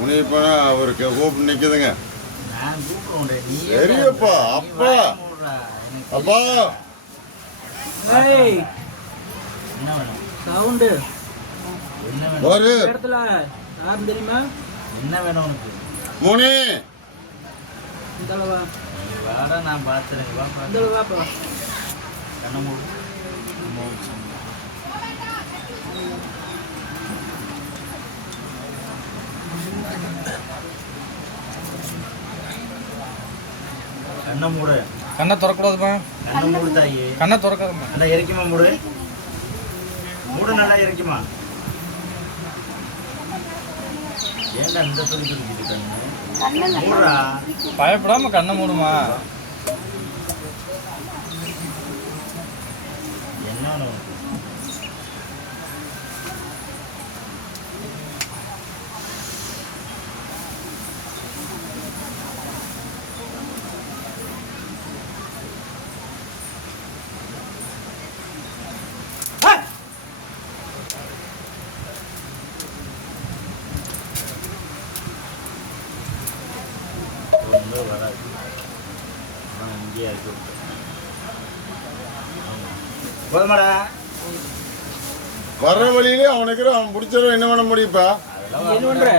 முனியப்பனா அவருக்கு கூப்பிட்டு நிக்குதுங்க. நான் கூப்பிடுவேன் நீ சரியப்பா, அப்பா. அப்பா. ஏய். என்ன வேணும்? சவுண்டு. என்ன வேணும்? ஒரு இடத்துல யாரும் தெரியுமா? என்ன வேணும் உனக்கு? முனி. இந்த அளவா? நீ வாடா நான் பார்த்துறேன் வா இந்த பார்த்து அளவா கண்ணை மூடு. கண்ணை மூடு. கண்ணை திறக்கூடாதுப்பா கண்ணை மூடு தாயி. கண்ணை திறக்காதுப்பா நல்லா இறக்குமா மூடு? மூடு நல்லா இறக்குமா ஏன்டா இந்த சொல்லி சொல்லிக்கிட்டு கண்ணு மூடுறா. பயப்படாம கண்ணை மூடுமா. என்ன ஒண்ணுமே வராது. நான் இங்கேயே இருக்கு போதுமாடா. வர்ற வழியிலே அவனுக்கு அவன் பிடிச்சவன் என்ன பண்ண முடியுப்பா அதெல்லாம் என்ன பண்ற?